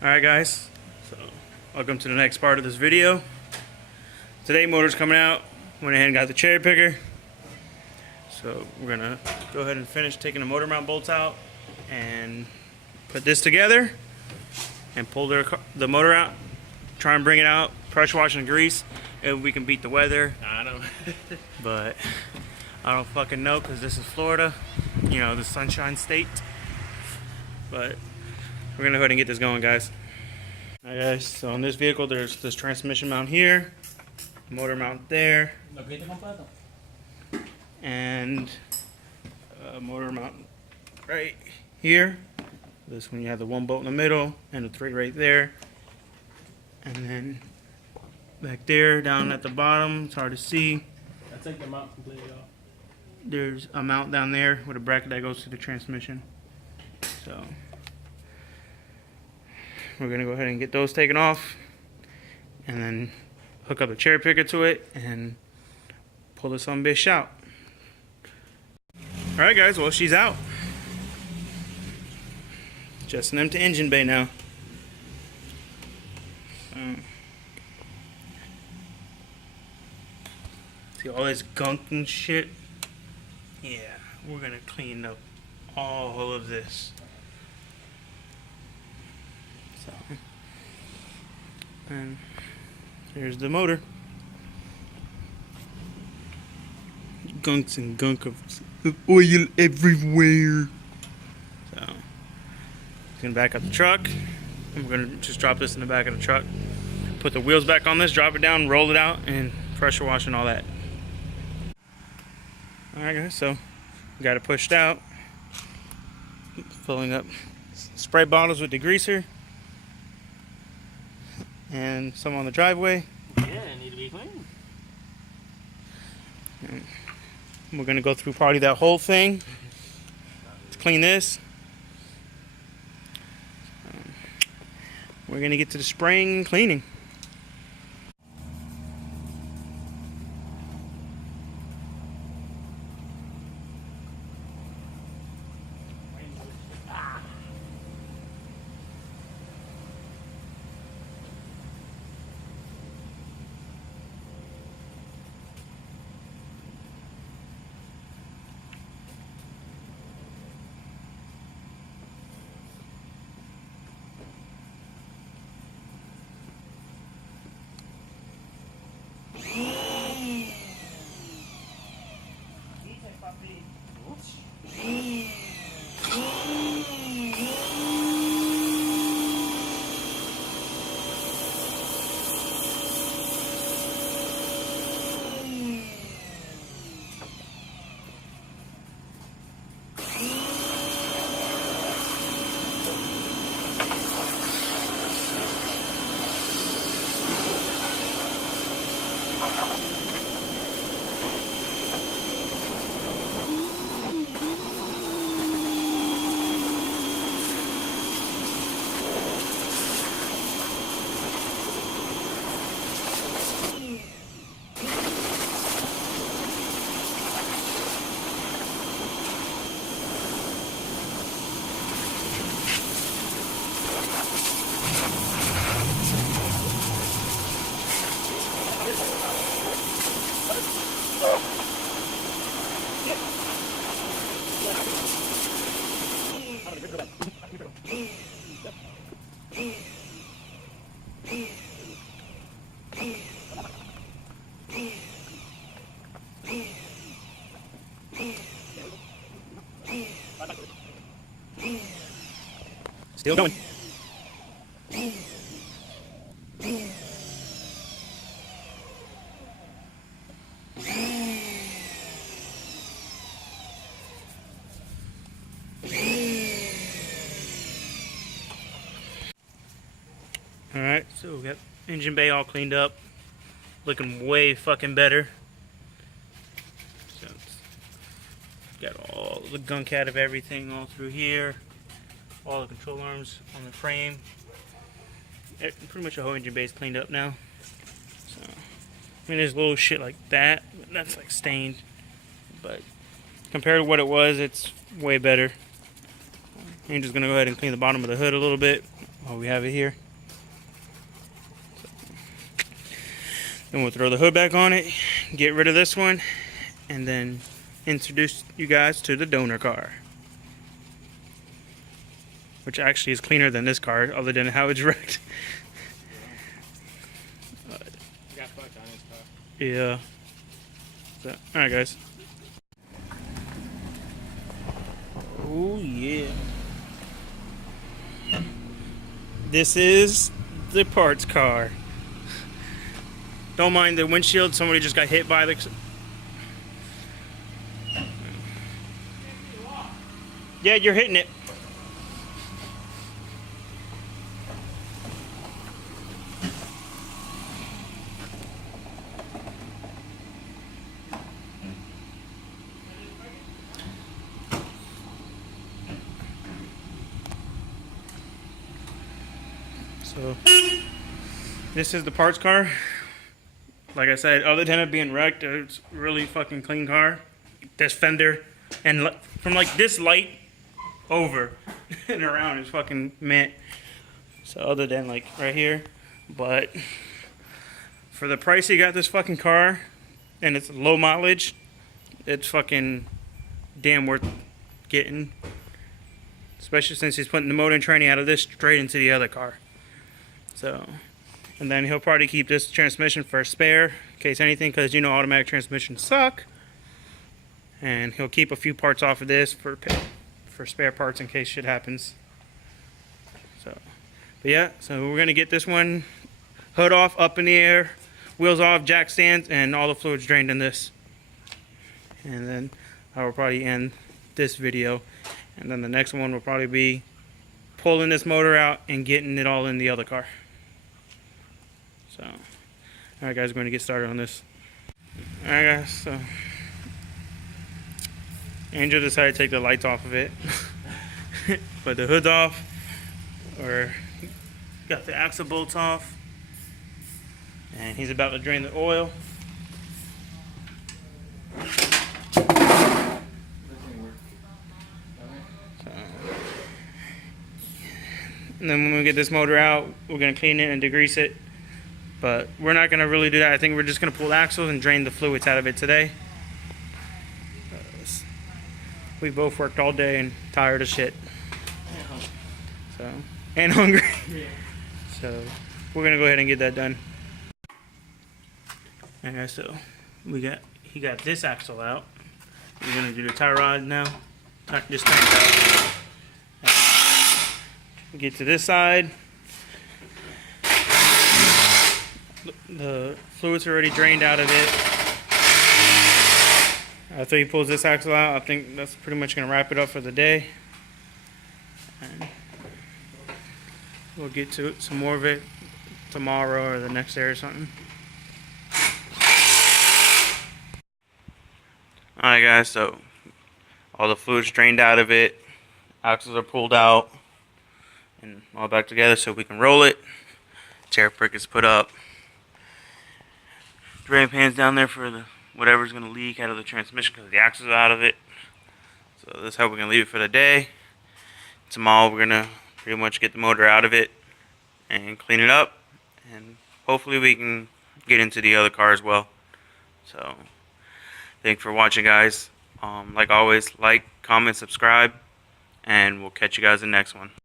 Alright guys, so welcome to the next part of this video. Today motor's coming out. Went ahead and got the cherry picker. So we're gonna go ahead and finish taking the motor mount bolts out and put this together and pull the motor out. Try and bring it out, pressure wash and grease if we can beat the weather. I don't But I don't fucking know because this is Florida, you know, the sunshine state. But we're gonna go ahead and get this going, guys. Alright guys, so on this vehicle there's this transmission mount here, motor mount there, and a motor mount right here. This one you have the one bolt in the middle and the three right there. And then back there, down at the bottom, it's hard to see. I take the mount completely off. There's a mount down there with a bracket that goes to the transmission. So we're gonna go ahead and get those taken off and then hook up a cherry picker to it and pull this on bitch out. Alright guys, well she's out. Just an empty engine bay now. See all this gunk and shit? Yeah, we're gonna clean up all of this. So, and here's the motor. Gunks and gunk of oil everywhere. So, gonna back up the truck. And we're gonna just drop this in the back of the truck. Put the wheels back on this, drop it down, roll it out, and pressure wash and all that. Alright guys, so we got it pushed out. Filling up spray bottles with degreaser. And some on the driveway. Yeah, it need to be clean. And we're gonna go through probably that whole thing to clean this. We're gonna get to the spraying and cleaning. Still going. Alright, so we got engine bay all cleaned up. Looking way fucking better. So got all the gunk out of everything all through here. All the control arms on the frame. Pretty much the whole engine bay is cleaned up now. So, I mean, there's little shit like that. That's like stained. But compared to what it was, it's way better. I'm just going to go ahead and clean the bottom of the hood a little bit. while we have it here. Then we'll throw the hood back on it, get rid of this one, and then introduce you guys to the donor car. Which actually is cleaner than this car, other than how it's wrecked. Got fucked on his car. Yeah. So, alright guys. Oh yeah. This is the parts car. Don't mind the windshield, somebody just got hit by the... Yeah, you're hitting it. So, this is the parts car. Like I said, other than it being wrecked, it's a really fucking clean car. This fender, and from like this light over and around is fucking mint. So other than like right here, but for the price you got this fucking car, and it's low mileage, it's fucking damn worth getting. Especially since he's putting the motor and training out of this straight into the other car. So, and then he'll probably keep this transmission for a spare, in case anything, because you know automatic transmissions suck. And he'll keep a few parts off of this for spare parts in case shit happens. So, but yeah, so we're gonna get this one hood off, up in the air, wheels off, jack stands, and all the fluids drained in this. And then I will probably end this video. And then the next one will probably be pulling this motor out and getting it all in the other car. So, alright guys, we're going to get started on this. Alright guys, so Angel decided to take the lights off of it. But the hood's off, or got the axle bolts off. And he's about to drain the oil. And then when we get this motor out, we're going to clean it and degrease it. But we're not going to really do that. I think we're just going to pull the axles and drain the fluids out of it today. We both worked all day and tired of shit. So, and hungry. So we're going to go ahead and get that done. Okay, so he got this axle out. We're going to do the tie rod now. Just tighten it out. Get to this side. The fluids are already drained out of it. After he pulls this axle out, I think that's pretty much going to wrap it up for the day. And we'll get to some more of it tomorrow or the next day or something. Alright guys, so all the fluids drained out of it. Axles are pulled out. And all back together so we can roll it. Chair prick is put up. Drain pan's down there for the whatever's going to leak out of the transmission because the axle's out of it. So this is how we're going to leave it for the day. Tomorrow we're going to pretty much get the motor out of it and clean it up. And hopefully we can get into the other car as well. So thanks for watching guys. Like always, like, comment, subscribe. And we'll catch you guys in the next one.